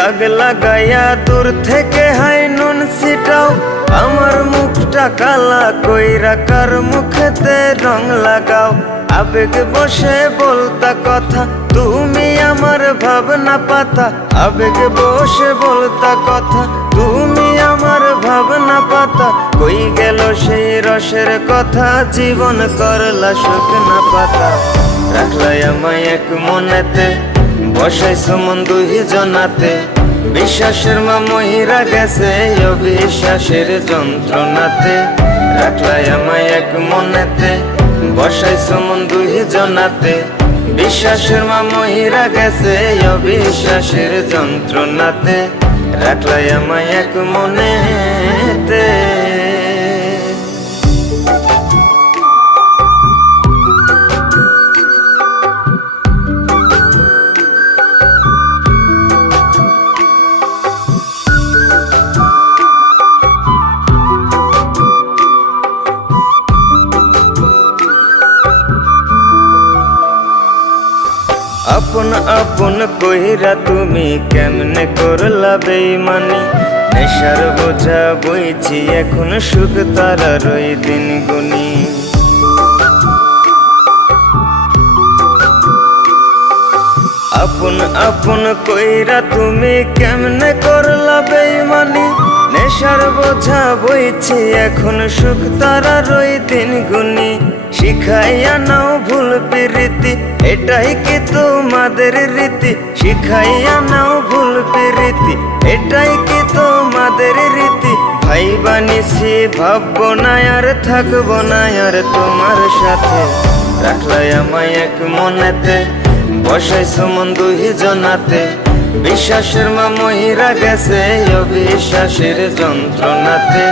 দাগ লাগাইয়া দূর থেকে হাই নুন ছিটাও, আমার মুখটা কালা কইরা কার মুখেতে রং লাগাও। আবেগ বসে বলতা কথা, তুমি আমার ভাবনা পাতা। আবেগ বসে বলতা কথা, তুমি আমার ভাবনা পাতা। কই গেল সেই রসের কথা, জীবন করলা শুকনা পাতা। রাখলাই আমায় এক মনেতে, বসাইছো মন দুই জনাতে। বিশ্বাসের মা মহিরা গেছে অবিশ্বাসের যন্ত্রণাতে। রাখলাই আমায় এক মনেতে, বসাইছো মন দুই জনাতে। বিশ্বাসের মা মহিরা গেছে অবিশ্বাসের যন্ত্রণাতে। রাখলাই আমায় এক মনেতে। আপন আপন কইরা তুমি কেমনে করলা বেইমানি। নেশার বোঝা বইছি এখন সুখ তারার ওই দিন গুনি। আপন আপন কইরা তুমি কেমনে করলা বেইমানি। নেশার বোঝা বইছি এখন সুখ তারার ওই দিন গুনি। শিখাইয়া নাও ভুল প্রীতি, এটাই কি তোমাদের রীতি। শিখাইয়া নাও ভুল প্রীতি, এটাই কি তোমাদের রীতি। ভাই বানিছি ভাববো না আর থাকবো না আর তোমার সাথে। রাখলাই আমায় এক মনেতে, বসাইছো মন দুই জনাতে। বিশ্বাসের মা মহিরা গেছে অবিশ্বাসের যন্ত্রণাতে।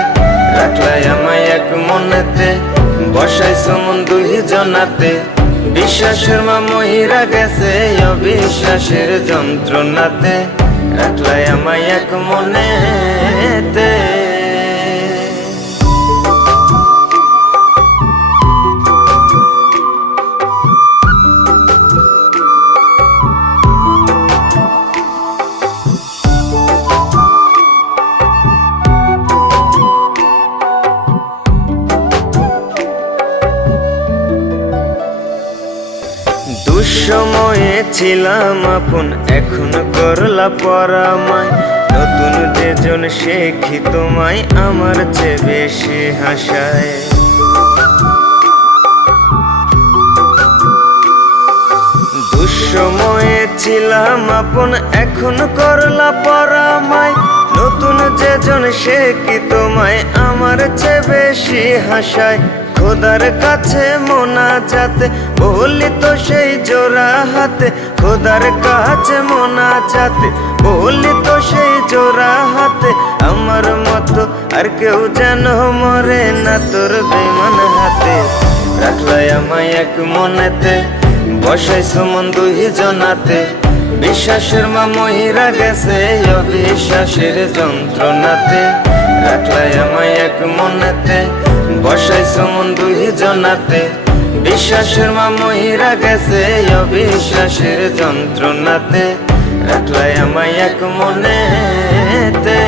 রাখলাই আমায় এক মনেতে, বসাইছো মন দুই জনাতে। বিশ্বাসের মা মহিরা গেছে অবিশ্বাসের যন্ত্রণাতে। রাখলাই আমায় এক মনেতে। দুঃসময়ে ছিলাম আপন, এখন করলা পরামায়। নতুন যেজন শেখি তোমায় আমার চেয়ে বেশি হাসায়। দুঃসময়ে ছিলাম আপন, এখন করলা পরামায়। নতুন যেজন শেখি তোমায় আমার চেয়ে বেশি হাসায়। খোদার কাছে মোনাজাতে বলি তো সেই জোড়া হাতে। খোদার কাছে মোনাজাতে বলি তো সেই জোড়া হাতে। আমার মতো আর কেউ যেন মরে না তোর বেমান হাতে। রাখলাই আমায় এক মনেতে, বসাইছো মন দুই জনাতে। বিশ্বাসের মা মহিরা গেছে অবিশ্বাসের যন্ত্রণাতে। রাখলাই আমায় এক মনেতে, বসাইছো মন দুই জনাতে। বিশ্বাসের মা মহিরা গেছে অবিশ্বাসের যন্ত্রণাতে। রাখলাই আমায় এক মনেতে।